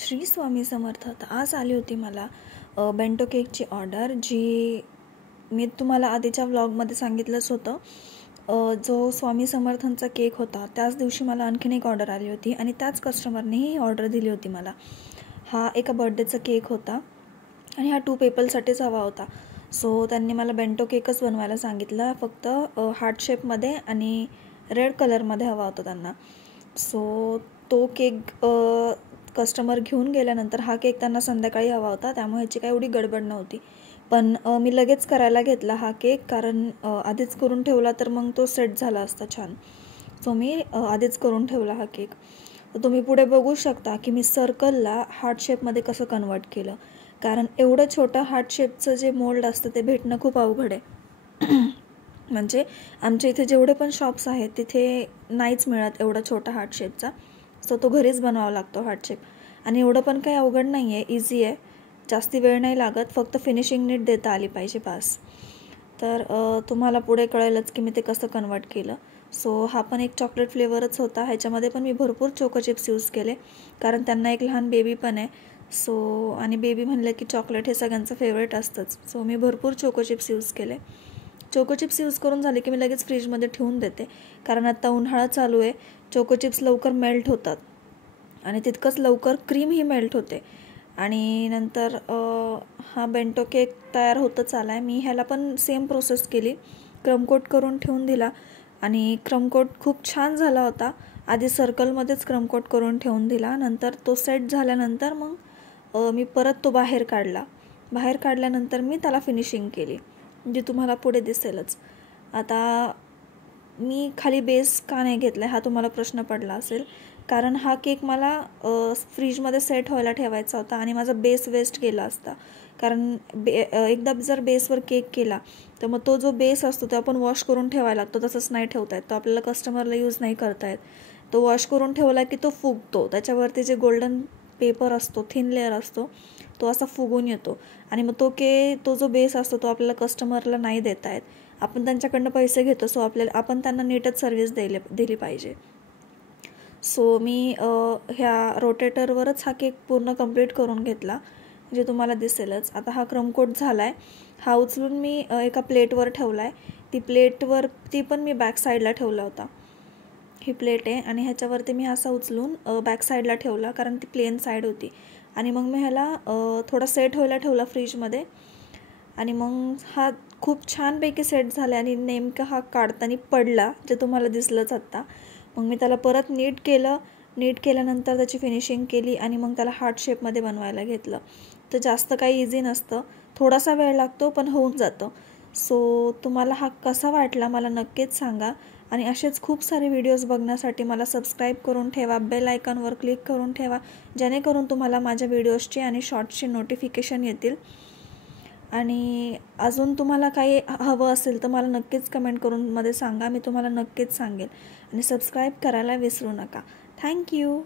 श्री स्वामी समर्थ. आज आली होती मला बेंटो केकची ऑर्डर, जी मी तुम्हाला आधीच्या व्लॉगमध्ये सांगितलंच होतं. जो स्वामी समर्थांचा केक होता त्याच दिवशी मला आणखीन एक ऑर्डर आली होती आणि त्याच कस्टमरने ही ऑर्डर दिली होती मला. हा एका बर्थडेचा केक होता आणि हा 2 पीपलसाठीच हवा होता. सो त्यांनी मला बेंटो केकच बनवायला सांगितला, फक्त हार्ट शेपमध्ये आणि रेड कलरमध्ये हवा होता त्यांना. सो तो केक कस्टमर घेऊन गेल्यानंतर हा केक त्यांना संध्याकाळी हवा होता, त्यामुळे ह्याची काही एवढी गडबड नव्हती. पण मी लगेच करायला घेतला हा केक, कारण आधीच करून ठेवला तर मग तो सेट झाला असता छान. सो मी आधीच करून ठेवला हा केक. तर तुम्ही पुढे बघू शकता की मी सर्कलला हार्ट शेपमध्ये कसं कन्वर्ट केलं, कारण एवढं छोटं हार्ट शेपचं जे मोल्ड असतं ते भेटणं खूप अवघड आहे. म्हणजे आमच्या इथे जेवढे पण शॉप्स आहेत तिथे नाहीच मिळत एवढा छोटा हार्ट शेपचा. सो तो घरीच बनवावा लागतो हार्ट शेप. आणि एवढं पण काही अवघड नाही आहे, इझी आहे, जास्ती वेळ नाही लागत, फक्त फिनिशिंग नीट देता आली पाहिजे बस. तर तुम्हाला पुढे कळेलच की मी ते कसं कन्वर्ट केलं. सो हा पण एक चॉकलेट फ्लेवरच होता. ह्याच्यामध्ये पण मी भरपूर चोको चिप्स यूज केले, कारण त्यांना एक लहान बेबी पण आहे. सो आणि बेबी म्हणलं की चॉकलेट हे सगळ्यांचं फेवरेट असतंच. सो मी भरपूर चोको चिप्स यूज केले. चोको चिप्स यूज करून झाले की मी लगेच फ्रीजमध्ये ठेवून देते, कारण आत्ता उन्हाळा चालू आहे. चोको चिप्स लवकर मेल्ट होतात आणि तितकंच लवकर क्रीमही मेल्ट होते. आणि नंतर हा बेंटो केक तयार होतच आला आहे. मी ह्याला पण सेम प्रोसेस केली, क्रमकोट करून ठेवून दिला आणि क्रमकोट खूप छान झाला होता. आधी सर्कलमध्येच क्रमकोट करून ठेवून दिला, नंतर तो सेट झाल्यानंतर मग मी परत तो बाहेर काढल्यानंतर मी त्याला फिनिशिंग केली, जी तुम्हाला पुढे दिसेलच. आता मी खाली बेस का नाही घेतला हा तुम्हाला प्रश्न पडला असेल, कारण हा केक मला फ्रीजमध्ये सेट व्हायला ठेवायचा होता आणि माझा बेस वेस्ट गेला असता. कारण एकदा जर बेसवर केक केला तर मग तो जो बेस असतो तो आपण वॉश करून ठेवायला लागतो, तसंच नाही ठेवता येत. तो आपल्याला कस्टमरला यूज नाही करता येत. तो वॉश करून ठेवला की तो फुगतो, त्याच्यावरती जे गोल्डन पेपर असतो, थिन लेअर असतो, तो असा फुगून येतो आणि मग तो जो बेस असतो तो आपल्याला कस्टमरला नाही देता येत. आपण त्यांच्याकडनं पैसे घेतो, सो आपण त्यांना नीटच सर्व्हिस दिली पाहिजे. सो मी ह्या रोटेटरवरच हा केक पूर्ण कंप्लीट करून घेतला, जे तुम्हाला दिसेलच. आता हा क्रमकोट झाला आहे. हा उचलून मी एका प्लेटवर ठेवला आहे. ती पण मी बॅक साईडला ठेवला होता. ही प्लेट आहे आणि ह्याच्यावरती मी असा उचलून बॅक साईडला ठेवला, कारण ती प्लेन साईड होती. आणि मग मी ह्याला थोडा सेट व्हायला ठेवला फ्रीजमध्ये. आणि मग हा खूप छानपैकी सेट झाला आणि नेमका हा काढताना पडला, जे तुम्हाला दिसलंच आत्ता. मग मी त्याला परत नीट केल्यानंतर त्याची फिनिशिंग केली आणि मग त्याला हार्ट शेपमध्ये बनवायला घेतलं. तर जास्त काही इझी नसतं, थोडासा वेळ लागतो, पण होऊन जातं. सो तुम्हाला हा कसा वाटला मला नक्कीच सांगा. आणि असेच खूप सारे व्हिडिओज बघण्यासाठी मला सबस्क्राईब करून ठेवा, बेल आयकॉनवर क्लिक करून ठेवा, जेणेकरून तुम्हाला माझ्या व्हिडिओजची आणि शॉर्ट्सची नोटिफिकेशन येतील. आणि अजून तुम्हाला काही हवं असेल तर मला नक्कीच कमेंट करून मध्ये सांगा, मी तुम्हाला नक्कीच सांगेल. आणि सबस्क्राईब करायला विसरू नका. थँक्यू.